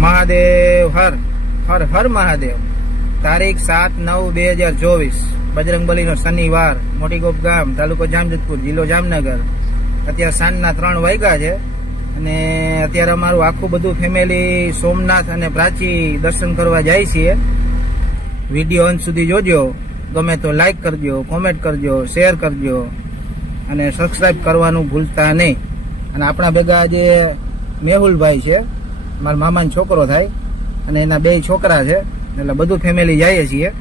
મહાદેવ, હર હર હર મહાદેવ. તારીખ સાત નવ બે હજાર ચોવીસ બજરંગબલીનો શનિવાર, મોટીગોપ ગામ, તાલુકો જામજોધપુર, જિલ્લો જામનગર. અત્યારે સાંજના ત્રણ વાગ્યા છે અને અત્યારે અમારું આખું બધું ફેમિલી સોમનાથ અને પ્રાચી દર્શન કરવા જાય છીએ. વીડિયો અંત સુધી જોજો. ગમે તો લાઈક કરજો કોમેન્ટ કરજો શેર કરજો અને સબસ્ક્રાઈબ કરવાનું ભૂલતા નહીં. અને આપણા ભેગા જે મેહુલભાઈ છે મારા મામાનો છોકરો થાય અને એના બે છોકરા છે એટલે બધું ફેમિલી જઈએ છીએ.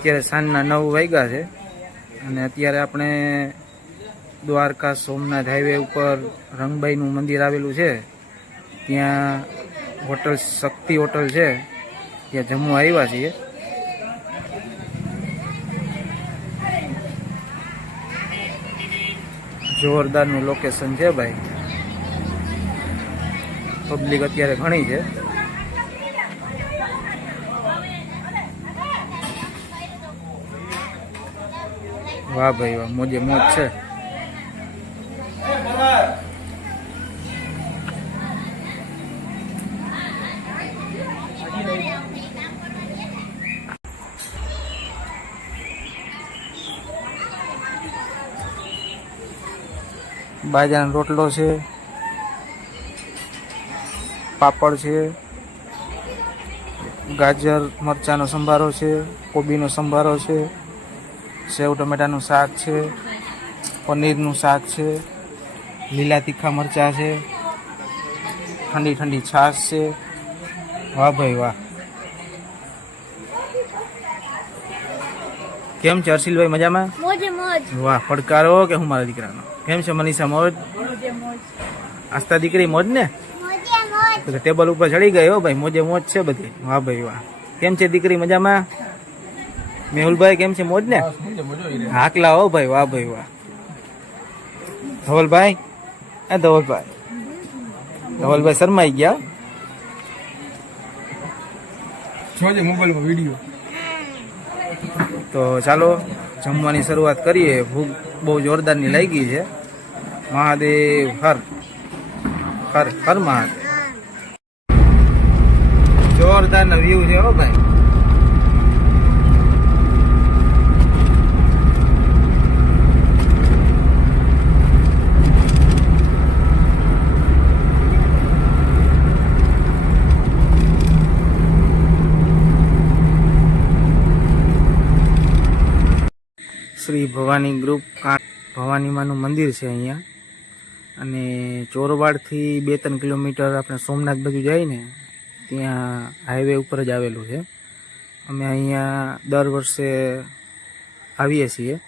અત્યારે સાંજના નવ વાગ્યા છે. અને અત્યારે આપણે દ્વારકા સોમનાથ હાઈવે ઉપર રંગબાઈનું મંદિર આવેલું છે. ત્યાં હોટલ શક્તિ હોટલ છે. ત્યાં જમવા આવ્યા છીએ. જોરદારનું લોકેશન છે ભાઈ. પબ્લિક અત્યારે ઘણી છે. વાહ ભાઈ વાહ, મોજે મોજ છે. બાજરાનો રોટલો છે, પાપડ છે, ગાજર, મરચાંનો સંભારો છે, કોબીનો સંભારો છે. સેવ ટમેટાનું શાક છે પનીરનું શાક છે લીલા તીખા મરચાં છે ઠંડી ઠંડી છાશ છે. વાહ ભાઈ વાહ. કેમ છે હર્ષિલભાઈ મજામાં? વાહ પડકારો કે હું મારા દીકરાનો? કેમ છે મનીષા મોજ? આસ્તા દીકરી મોજ ને? મોજે મોજ. તો ટેબલ ઉપર ચડી ગયો ભાઈ મોજે મોજ છે બધી. વાહ ભાઈ વાહ. કેમ છે દીકરી મજામાં? મેહુલભાઈ કેમ છે? મોજ ને? હાકલા હો ભાઈ વાહ ભાઈ વાહ. ધવલભાઈ? એ ધવલભાઈ. ધવલભાઈ શરમાઈ ગયા જોજે મોબાઈલમાં વીડિયો? તો ચાલો જમવાની શરૂઆત કરીએ. ભૂખ બહુ જોરદારની લાગી છે. મહાદેવ હર. હર હર મહાદેવ. જોરદારનો વ્યૂ છે હો ભાઈ. શ્રી ભવાની ગ્રુપ ભવાનીમાનું મંદિર છે અહીંયા. અને ચોરવાડથી બે ત્રણ કિલોમીટર આપણે સોમનાથ બાજુ જઈને ત્યાં હાઈવે ઉપર જ આવેલું છે. અમે અહીંયા દર વર્ષે આવીએ છીએ.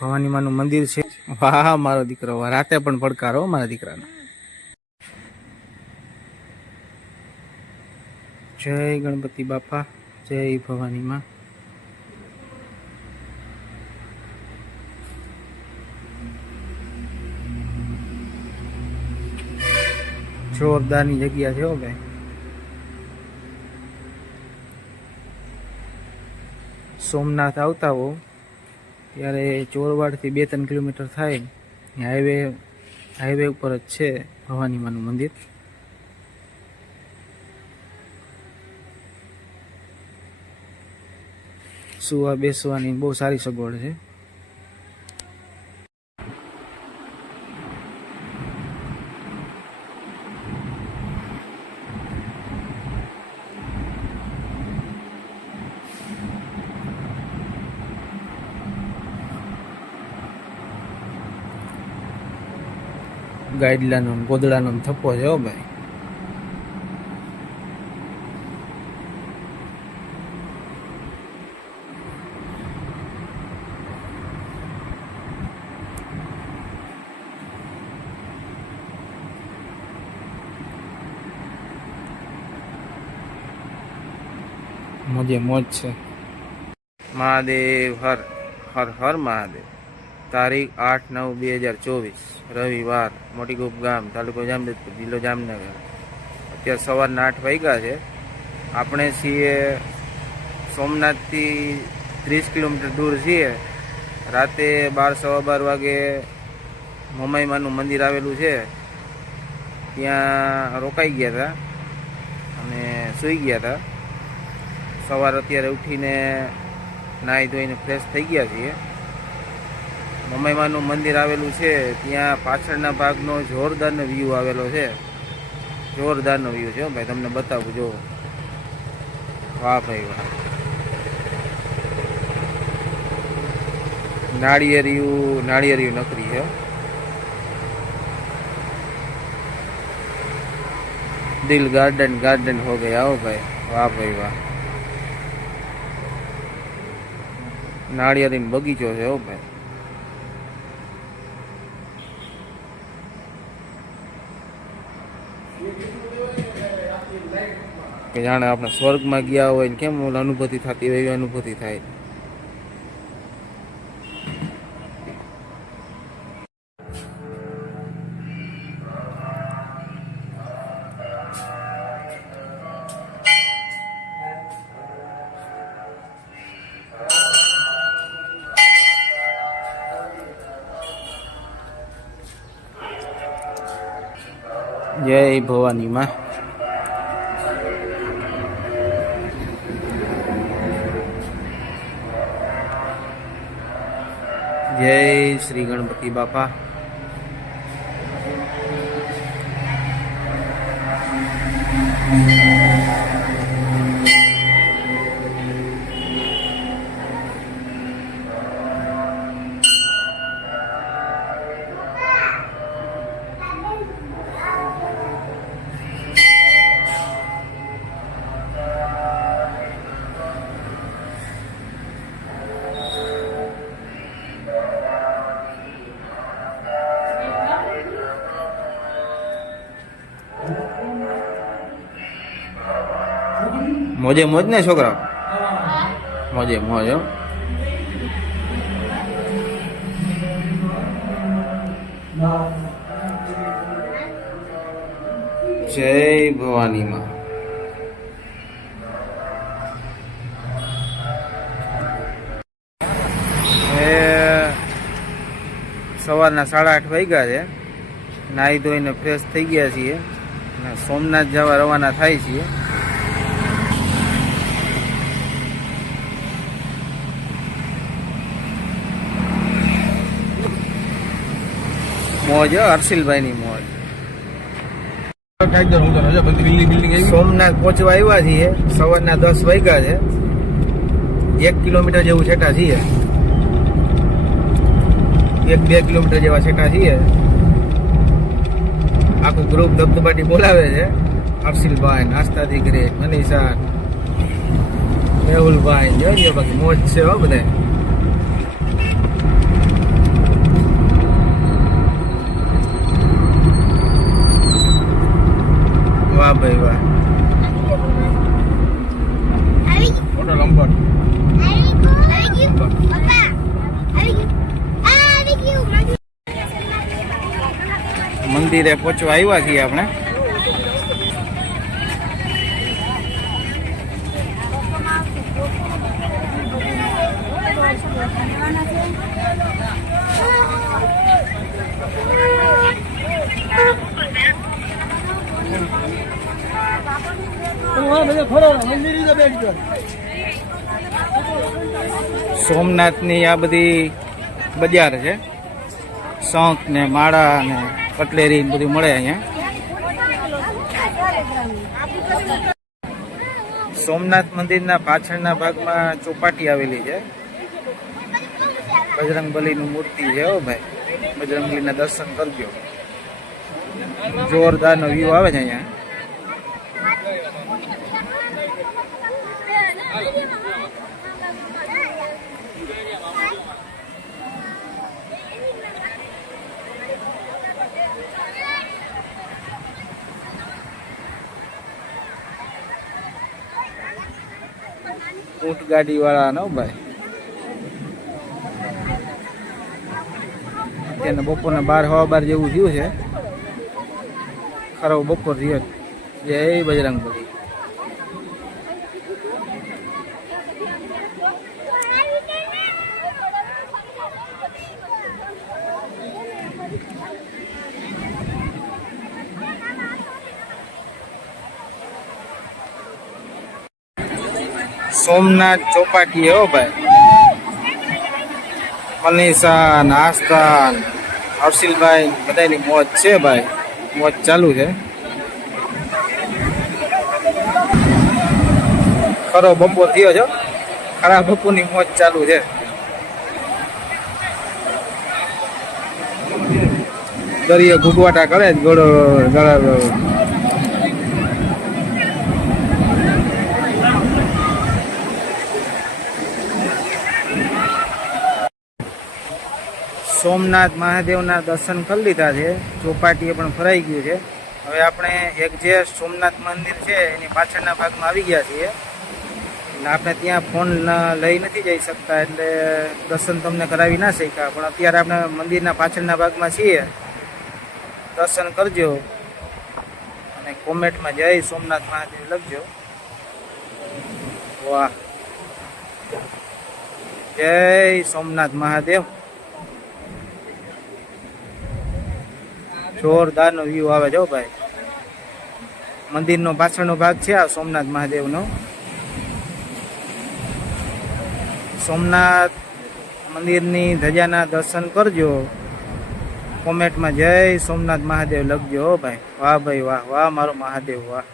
ભવાનીમાનું મંદિર છે. વાહ, મારો દીકરો રાતે પણ પડકારો, મારા દીકરાનો. જય ગણપતિ બાપા, જય ભવાનીમાં. જોરદારની જગ્યા છે હો ભાઈ. સોમનાથ આવતા હો. ત્યારે ચોરવાડથી બે ત્રણ કિલોમીટર થાય. હાઈવે હાઈવે ઉપર જ છે ભવાનીમાનું મંદિર. સુવા બેસવાની બહુ સારી સગવડ છે. ગાઈડલાનો ગોદડાનો થપ્પો છે હો ભાઈ. મોજે મોજ છે. મહાદેવ હર હર હર મહાદેવ. તારીખ આઠ નવ બે હજાર ચોવીસ, રવિવાર મોટીગુપ ગામ, તાલુકો જામજોધપુર જિલ્લો જામનગર. અત્યારે સવારના આઠ વાગ્યા છે. આપણે છીએ સોમનાથથી ત્રીસ કિલોમીટર દૂર છીએ. રાતે બાર સવા બાર વાગે મોમાઈમાનું મંદિર આવેલું છે. ત્યાં રોકાઈ ગયા હતા અને સૂઈ ગયા હતા. સવાર અત્યારે ઉઠીને નાહી ધોઈને ફ્રેશ થઈ ગયા છીએ. મમૈમાનું મંદિર આવેલું છે, ત્યાં પાછળના ભાગનો જોરદારનો વ્યૂ આવેલો છે. જોરદારનો વ્યૂ છે ભાઈ, તમને બતાવું જો વાહ ભાઈ વાહ. નાળિયેરિયું નાળિયેરિયું નકરી છે દિલ ગાર્ડન ગાર્ડન હો ગયા હો ભાઈ. વાહ ભાઈ વાહ. નાળિયેરીનો બગીચો છે હો ભાઈ. કે જાણે આપણે સ્વર્ગમાં ગયા હોય ને કેમ ઓલી અનુભૂતિ થતી હોય એવી અનુભૂતિ થાય. જય ભવાની માં જય શ્રી ગણપતિ બાપા. મોજે મોજ ને છોકરા? મોજે મોજ જય ભવાની માં સવારના સાડા આઠ વાગ્યા છે. નાહી ધોઈને ફ્રેશ થઈ ગયા છીએ. અને સોમનાથ જવા રવાના થાય છીએ. મોજ હર્ષિલભાઈની મોજ. સોમનાથ પહોંચવા આવ્યા છીએ. સવારના દસ વાગ્યા છે. એક કિલોમીટર જેવું છેટા છીએ. એક બે કિલોમીટર જેવા છેટા છીએ. આખું ગ્રુપ ધબધબાટી બોલાવે છે. હર્ષિલભાઈ નાસ્તાથી દીકરી મનીષા મેહુલભાઈ જોઈએ બાકી મોજ છે હો બધા વાહ ભાઈ વાહ. મંદિરે પહોંચવા આવ્યા છીએ આપણે. સોમનાથની આ બધી બજાર છે. શંખ ને માળા ને કટલેરી બધું મળે અહીંયા. સોમનાથ મંદિરના પાછળના ભાગમાં ચોપાટી આવેલી છે. બજરંગ બલીનું મૂર્તિ છે હો ભાઈ. બજરંગબલીના દર્શન કરજો. જોરદારનો વ્યૂ આવે છે અહીંયા. ઊંટ ગાડી વાળા નો ભાઈ. અત્યારના બપોરના બાર, હવા બાર જેવું થયું છે. ખરો બપોર થયો. જય બજરંગ બલી સોમનાથ ચોપાટી હો ભાઈ. મનીષા નાસ્તા હર્ષિલભાઈ, બધાની મોજ છે ભાઈ. મોજ ચાલુ છે. ખરો બપોર થયો છો ખરા બપોરની મોજ ચાલુ છે. દરિયો ઘૂગવાટા કરે જ ગળો ગળો સોમનાથ મહાદેવના દર્શન કરી લીધા છે. ચોપાટીએ પણ ફરાઈ ગયું છે. હવે આપણે એક જે સોમનાથ મંદિર છે, એની પાછળના ભાગમાં આવી ગયા છીએ. એટલે આપણે ત્યાં ફોન લઈ નથી જઈ શકતા, એટલે દર્શન તમને કરાવી ના શક્યા. પણ અત્યારે આપણે મંદિરના પાછળના ભાગમાં છીએ. દર્શન કરજો. અને કોમેન્ટમાં જય સોમનાથ મહાદેવ લખજો. વાહ. જય સોમનાથ મહાદેવ. જોરદાર નો વ્યૂ આવે જો ભાઈ. મંદિરનો પાછળનો ભાગ છે આ સોમનાથ મહાદેવનો. સોમનાથ મંદિરની ધજાના દર્શન કરજો. કોમેન્ટમાં જય સોમનાથ મહાદેવ લખજો હો ભાઈ. વાહ ભાઈ વાહ વાહ મારો મહાદેવ વાહ.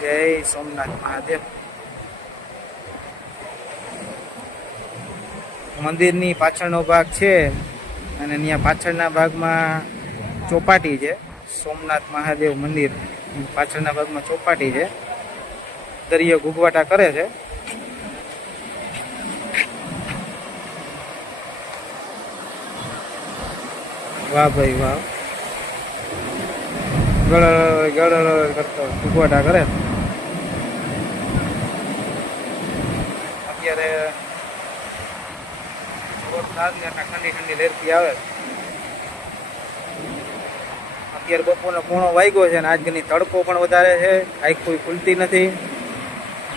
જય સોમનાથ મહાદેવ. મંદિરની પાછળનો ભાગ છે અને ત્યાં પાછળના ભાગમાં ચોપાટી છે. સોમનાથ મહાદેવ મંદિર પાછળના ભાગમાં ચોપાટી છે. દરિયો ગુગવાટા કરે છે. વાહ ભાઈ વાહ. ગળળ ગળળ કરતો ગુગવાટા કરે. અત્યારે સારી અને ઠંડી ઠંડી લહેરતી આવે. અત્યારે બપોરનો પૂણો વાગ્યો છે અને આજની તડકો પણ વધારે છે આઈક કોઈ ખુલતી નથી.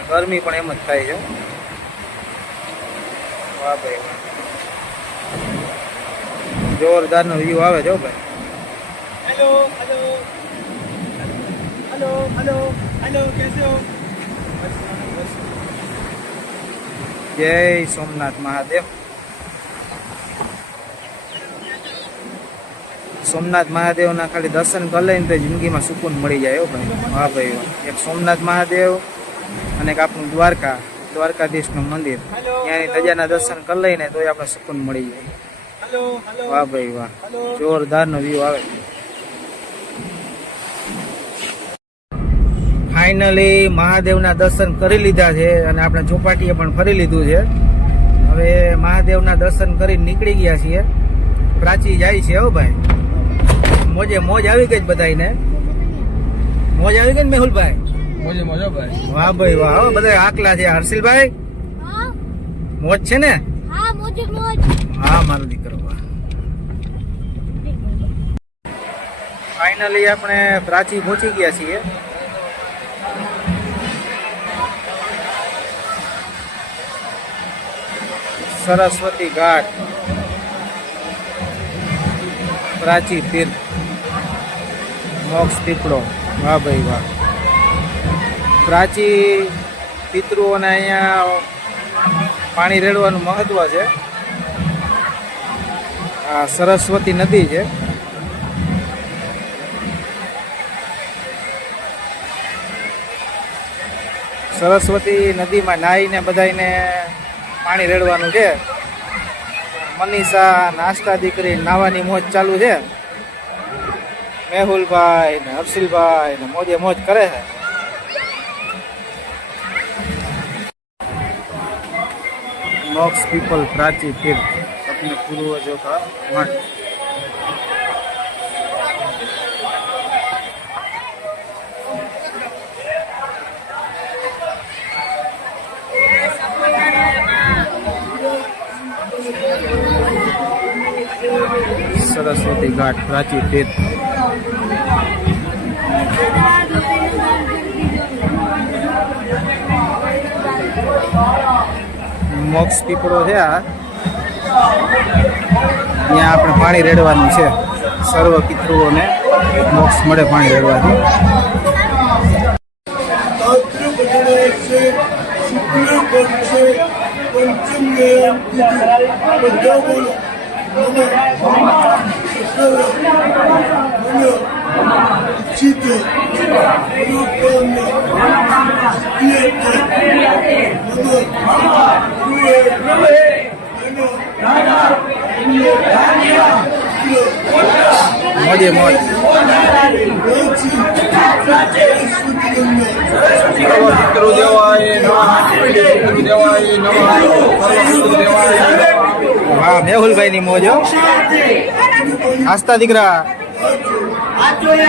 ગરમી પણ એમ જ થાય છે. વાહ ભાઈ જોરદારનો વ્યૂ આવે જો ભાઈ. Hello hello hello hello hello કેસે હો? જય સોમનાથ મહાદેવ. સોમનાથ મહાદેવના ખાલી દર્શન કરી લઈને તો જિંદગીમાં સુકૂન મળી જાય હો ભાઈ. હા ભાઈ. એક સોમનાથ મહાદેવ અને એક આપણું દ્વારકા દ્વારકાધીશનું મંદિર. ત્યાંની ધજાના દર્શન કરી લઈને તોય આપણે સુકૂન મળી જાય. વાહ ભાઈ વાહ. જોરદારનો વ્યૂ આવે. ફાઇનલી મહાદેવના દર્શન કરી લીધા છે અને આપણે ચોપાટીએ પણ ફરી લીધું છે. હવે મહાદેવના દર્શન કરી નીકળી ગયા છીએ. પ્રાચી જાય છે હો ભાઈ. મોજે મોજ આવી ગઈ બધાને મોજ આવી ગઈ ને મેહુલભાઈ? મોજે મોજો ભાઈ. વાહ ભાઈ વાહ બધા આકલા છે. હર્ષિલભાઈ? મોજ છે ને? હા મોજ મોજ. હા મારો દીકરો ફાઇનલી આપણે પ્રાચી પહોંચી ગયા છીએ. સરસ્વતી ઘાટ. પ્રાચી તીર્થ. મોક્ષ પીપળો. વાહ ભાઈ વાહ. પ્રાચી પિતૃઓને અહીંયા પાણી રેડવાનું મહત્વ છે. આ સરસ્વતી નદી છે. સરસ્વતી નદીમાં નાહીને બધાને પાણી રેડવાનું છે. મનીષા નાસ્તા દીકરી નાવાની મોજ ચાલુ છે મેહુલભાઈ ને હર્ષિલભાઈ ને મોજે મોજ કરે છે મોક્ષ પીપલ પ્રાચી તીર્થ अपने पूर्वजों का मठ ઘાટ, પ્રાચી તીર્થ. મોક્ષ પીપળો છે આ. ત્યાં આપણે પાણી રેડવાનું છે. સર્વ પિતૃઓને મોક્ષ મળે પાણી રેડવાથી não Lupone, Pieta, não Rue, Ano, não Inyo, Dania, não Kota, Modi, Modi, Modi, Modi, Modi, Modi, Modi, વાહ મેહુલભાઈ ની મોજ હો. આસ્તા દીકરા અલે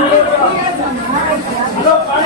મિસિકા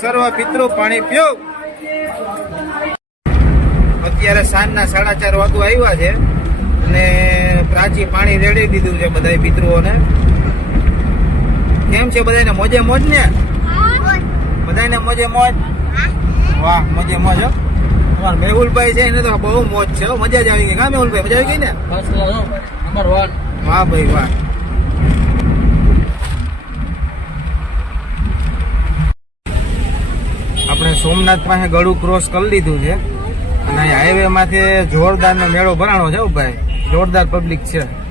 સર્વ પિતૃ પાણી પીઓ. અત્યારે સાંજના સાડા ચાર વાગુ આવ્યા છે અને પ્રાચી પાણી રેડી દીધું છે બધા પિતૃઓને. કેમ છે બધાને મોજે મોજ ને? બધાને મોજે મોજ? વાહ મોજે મોજ હો. અમાર મેહુલભાઈ છે એને તો બહુ મોજ છે હો. મજા જ આવી ગઈ. કા મેહુલભાઈ મજા આવી ગઈ ને? વાહ ભાઈ વાહ. આપણે સોમનાથ પાસે ગળું ક્રોસ કરી લીધું છે. અને હાઈવે માંથી જોરદાર નો મેળો ભરાણો છે ભાઈ. જોરદાર પબ્લિક છે.